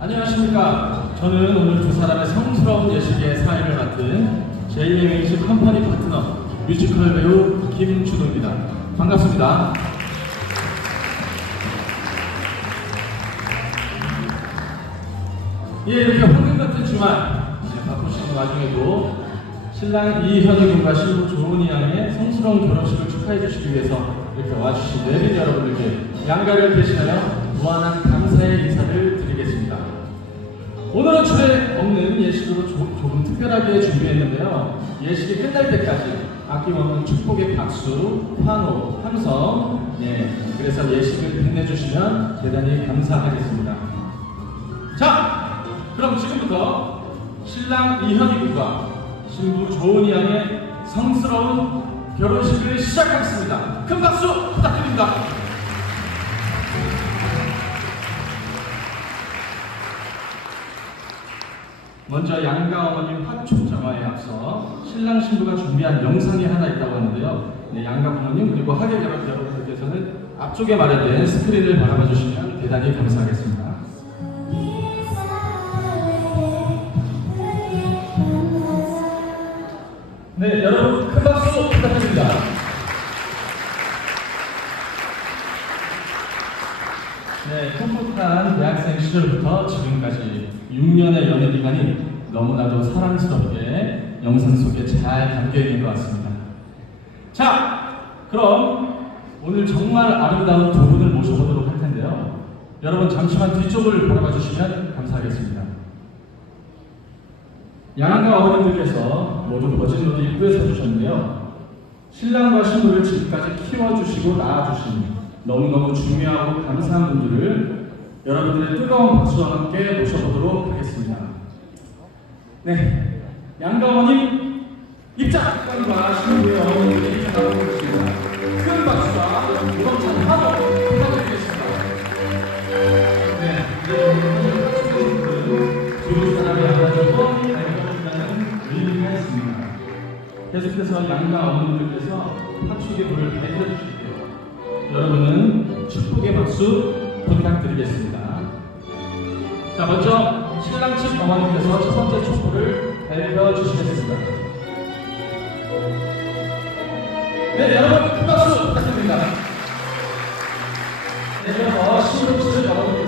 안녕하십니까. 저는 오늘 두 사람의 성스러운 예식의 사회를 맡은 JMH 컴퍼니 파트너 뮤지컬 배우 김준호입니다. 반갑습니다. 예, 이렇게 황금 같은 주말 예, 바쁘신 와중에도 신랑 이현희 군과 신부 조은이 양의 성스러운 결혼식을 축하해 주시기 위해서 이렇게 와주신 내빈 여러분들께 양가를 대신하여 무한한 감사의 인사를 드리겠습니다. 오늘은 주에 없는 예식으로 조, 금 특별하게 준비했는데요. 예식이 끝날 때까지 아낌없는 축복의 박수, 환호, 함성, 예, 그래서 예식을 빛내주시면 대단히 감사하겠습니다. 자, 그럼 지금부터 신랑 이현희 군과 신부 조은이 양의 성스러운 결혼식을 시작하겠습니다. 큰 박수 부탁드립니다. 먼저 양가 어머님 정화에 앞서 신랑 신부가 준비한 영상이 하나 있다고 하는데요. 네, 양가 부모님 그리고 하객 여러분 여러분들께서는 앞쪽에 마련된 스크린을 바라봐 주시면 대단히 감사하겠습니다. 시절부터 지금까지 6년의 연애 기간이 너무나도 사랑스럽게 영상 속에 잘 담겨 있는 것 같습니다. 자, 그럼 오늘 정말 아름다운 두 분을 모셔보도록 할 텐데요. 여러분 잠시만 뒤쪽을 바라봐 주시면 감사하겠습니다. 양가 어머님들께서 모두 버진로드 입구에 서주셨는데요. 신랑과 신부를 지금까지 키워주시고 낳아주신 너무너무 중요하고 감사한 분들을 여러분들의 뜨거운 박수와 함께 모셔보도록 하겠습니다. 네, 양가 어머님 입장! 입장하고 계십니다. 큰 박수와 무겁찬 환호 부탁드리겠습니다. 네, 이제 두 사람이 안아주고 밝혀준다는 의미가 있습니다. 계속해서 양가 어머님들께서 화축의 불을 밝혀주실게요. 여러분은 축복의 박수 부탁드리겠습니다. 자, 먼저 신랑 측 어머님께서 첫 번째 촛불을 밝혀주시겠습니다. 네, 여러분 큰 박수 부탁드립니다. 네, 이어서 신부 측 어머님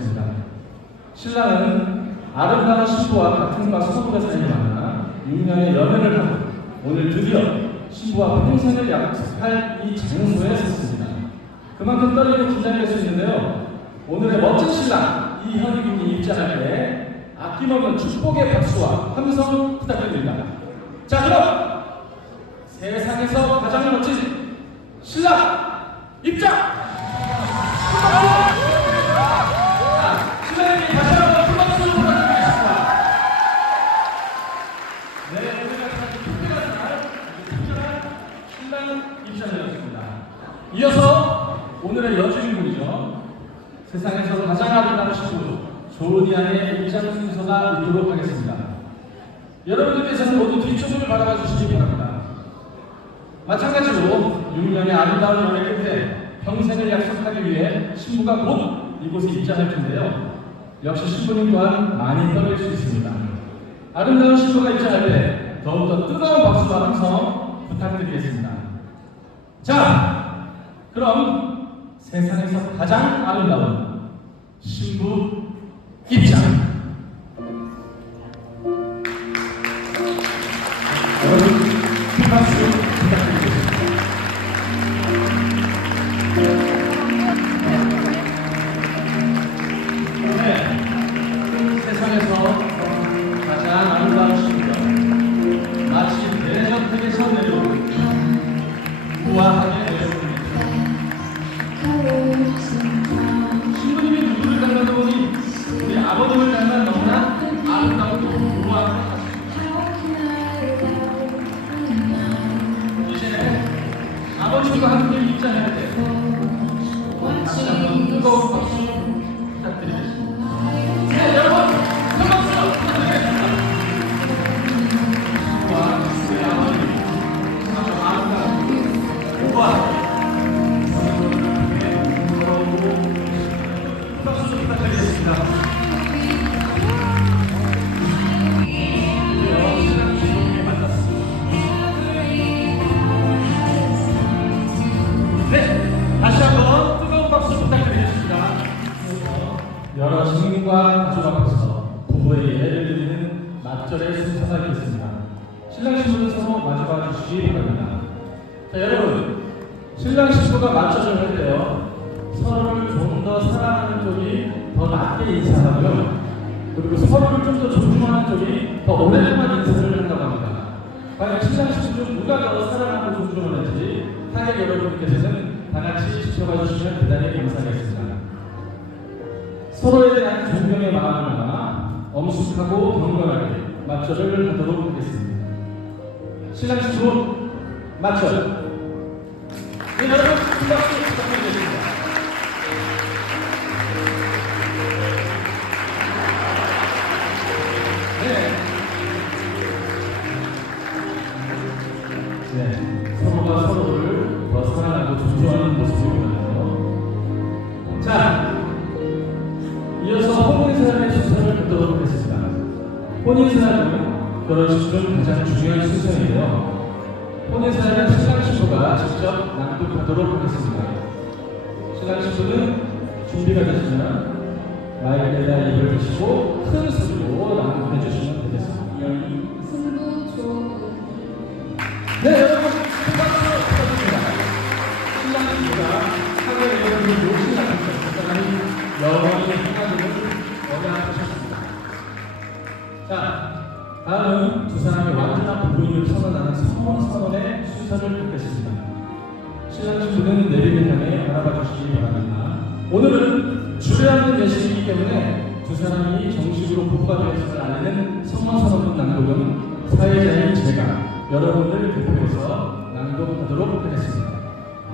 신랑은 아름다운 신부와 같은 과 서부가 사이에 만나 6년의 연애를 하고 오늘 드디어 신부와 평생을 약속할 이 장소에 섰습니다. 그만큼 떨리고 긴장될 수 있는데요. 오늘의 멋진 신랑 이현희 군이 입장할 때 아낌없는 축복의 박수와 함성 부탁드립니다. 자 그럼 세상에서 가장 멋진 신랑 입장! 세상에서 가장 아름다운 신부 조은이 양의 입장 순서가 있도록 하겠습니다. 여러분들께서는 모두 뒤쪽을 바라봐 주시기 바랍니다. 마찬가지로 6년의 아름다운 연애 끝에 평생을 약속하기 위해 신부가 곧 이곳에 입장할 텐데요. 역시 신부님 또한 많이 떨릴 수 있습니다. 아름다운 신부가 입장할 때 더욱더 뜨거운 박수와 함성 부탁드리겠습니다. 자, 그럼 세상에서 가장 아름다운 신부 입장. 여러 증인과 가족 앞에서 부부의 예를 드리는 맞절의 순서가 있겠습니다. 신랑 신부는 서로 마주봐 주시기 바랍니다. 자, 여러분, 신랑 신부가 맞절을 할 때요, 서로를 좀 더 사랑하는 쪽이 더 낮게 인사하고요, 그리고 서로를 좀 더 존중하는 쪽이 더 오랫동안 인사를 한다고 합니다. 과연 신랑 신부 중 누가 더 사랑하고 존중을 할지 타객 여러분께서는 다 같이 지켜봐 주시면 대단히 감사하겠습니다. 서로에 대한 존경의 담아 엄숙하고 경건하게 맞절을 하도록 하겠습니다. 신랑 신부 맞절. 네, 여러분 큰 박수 부탁드리겠습니다. 혼인사람은 결혼식 중 가장 중요한 순서인데요. 혼인사람은 신랑 신부가 직접 낭독하도록 하겠습니다. 신랑 신부는 준비가 되시면 마이크에다 입을 드시고 큰 소리로 낭독해 주시면 되겠습니다. 네, 여러분, 큰 자, 다음은 두 사람의 완전한 부부임을 선언하는 성혼 선언의 순서를 듣겠습니다. 신랑 신부는 내리를 향해 바라봐 주시기 바랍니다. 오늘은 주례하는 예식이기 때문에 두 사람이 정식으로 부부가 되었음을 알리는 성혼 선언문 낭독은 사회자인 제가 여러분을 대표해서 낭독하도록 하겠습니다.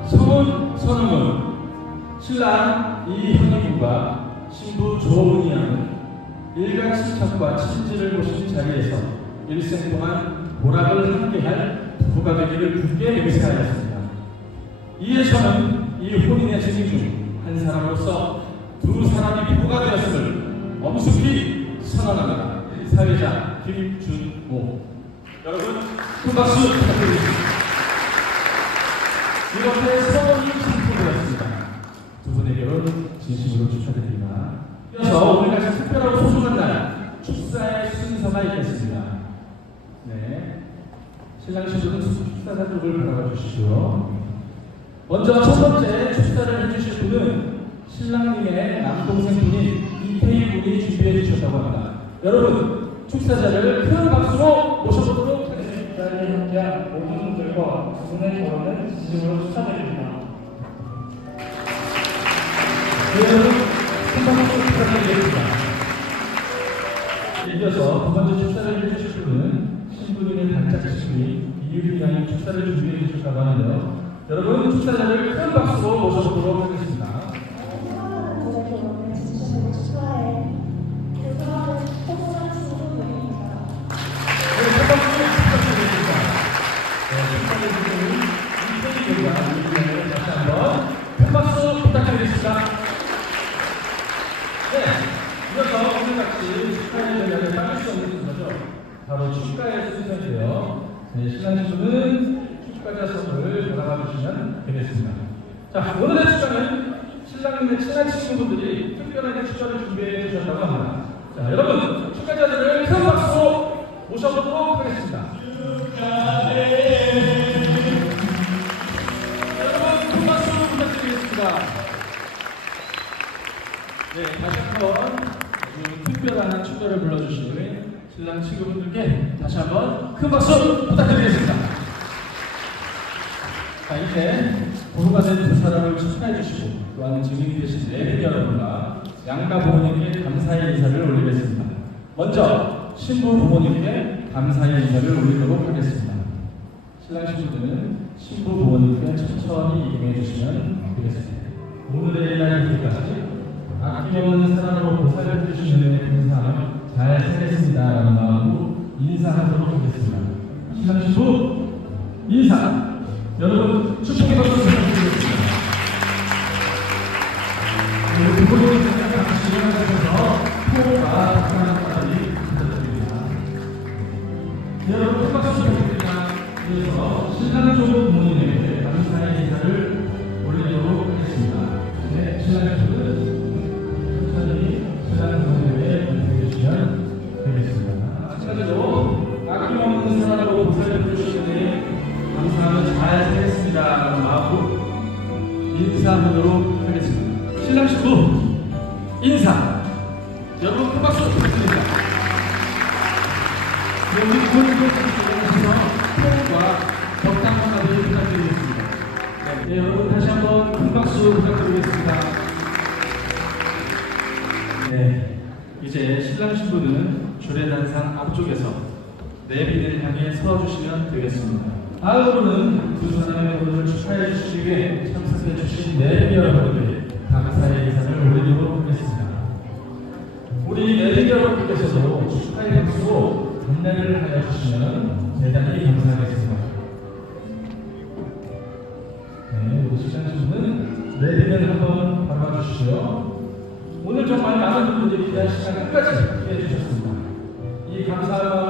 성혼 선언문 신랑 이현희군과 신부 조은희 양은 일가친척과 친지를 모신 자리에서 일생 동안 보락을 함께할 부부가 되기를 굳게 맹세하였습니다. 이에 저는 이 혼인의 책임 중 한 사람으로서 두 사람이 부부가 되었음을 엄숙히 선언합니다. 사회자 김준모 여러분 큰 박수 부탁드리겠습니다. 이렇게 서원이 상통되었습니다. 두 분의 결혼 진심으로 축하드립니다. 이어서 오늘 같이 특별하고 소중한 날 축사의 순서가 있겠습니다. 네, 신랑 신부는 축사사 쪽을 바라봐 주시고요. 먼저 첫 번째 축사를 해주실 분은 신랑님의 남동생분인 이태희 군이 준비해 주셨다고 합니다. 여러분 축사자를 큰 박수로 모셔보도록 하겠습니다. 이 자리에 함께한 모든 분들과 두 분의 결혼을 진심으로 축하드립니다. 네, 여러분 큰 박수 부탁드리겠습니다. 이어서 두 번째 축사를 해주실 분은 신부님의 단짝 친구인 이유리양이 축사를 준비해 주셨다고 하는데요. 여러분 축사자를 큰 박수로 모셔보도록 네, 신랑 신부는 축가자 선물을 받아가 주시면 되겠습니다. 자, 자, 오늘의 출전은 신랑님의 친한 친구분들이 특별하게 출전을 준비해 주셨다고 합니다. 자, 여러분, 증인이 되신 내빈 여러분과 양가 부모님께 감사의 인사를 올리겠습니다. 먼저 신부 부모님께 감사의 인사를 올리도록 하겠습니다. 신랑 신부들은 신부 부모님께 천천히 이동해 주시면 되겠습니다. 오늘의 날이 되기까지 아낌없는 사랑으로 보살펴 주시는 감사하며 잘 살겠습니다 라는 마음으로 인사하도록 하겠습니다. 신랑 신부 인사. 여러분 축복의 박수 부탁드리겠습니다. 부모님 같이 일어나셔서 포가 박수하는 까지 부탁드립니다. 여러분 큰 박수 부탁드립니다. 이어서 신랑 쪽 부모님에게 감사의 인사를 올리도록 하겠습니다. 네, 신랑 쪽은 천천히 신랑 부모님에게 인사해 주시면 되겠습니다. 마찬가지로 아낌없는 사랑으로 보살펴 주시는 감사하며 잘 살겠습니다. 마음으로 인사하도록 하겠습니다. 신랑 신부 인사. 여러분 큰 박수 부탁드립니다. 네, 우리 주셔서 포옹과 덕담 한마디 부탁드리겠습니다. 네, 네, 여러분 다시 한번 큰 박수 부탁드리겠습니다. 네, 이제 신랑 신부는 주례단상 앞쪽에서 내비를 향해 서주시면 되겠습니다. 다음으로는 두 사람의婚을 축하해 주시기 위해 참석해 주신 내비 여러분들께 감사의 인사를 올리도록 하겠습니다. 우리 내비 여러분께서도 축하의 박수로 안내를 하여 주시면 대단히 감사하겠습니다. 네, 내비를 한번 밟아 주시죠. 오늘 정말 많은 분들이 귀한 시간 끝까지 함께 해주셨습니다. 이 감사한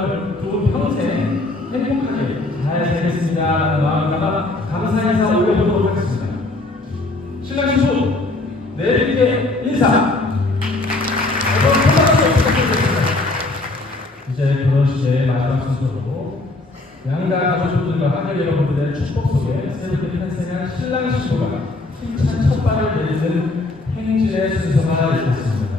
양가 가족분들과 하늘 여러분들의 축복 속에 새롭게 탄생한 신랑 신부가 힘찬 첫 발을 내딛는 행진의 순서가 있겠습니다.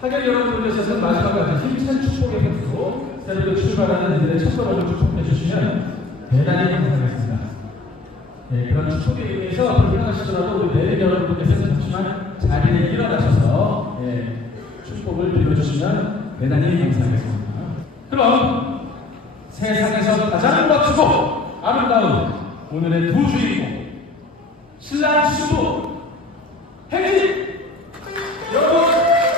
하객 여러분들께서는 마지막까지 힘찬 축복의 박수로 새롭게 출발하는 이들의 첫 걸음을 축복해 주시면 대단히 감사하겠습니다. 네, 그런 축복에 의해서 불편하시더라도 우리 내일 여러분들께서는 잠시만 자리에 일어나셔서 예, 축복을 빌어주시면 대단히 감사하겠습니다. 그럼 세상에서 가장 멋지고 아름다운 오늘의 두 주인공 신랑 신부 혜진! 여러분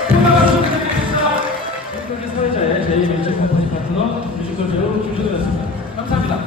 고맙습니다. 행동의 사회자의 제2 면책 파트너 주식설 배우 김준호였습니다. 감사합니다.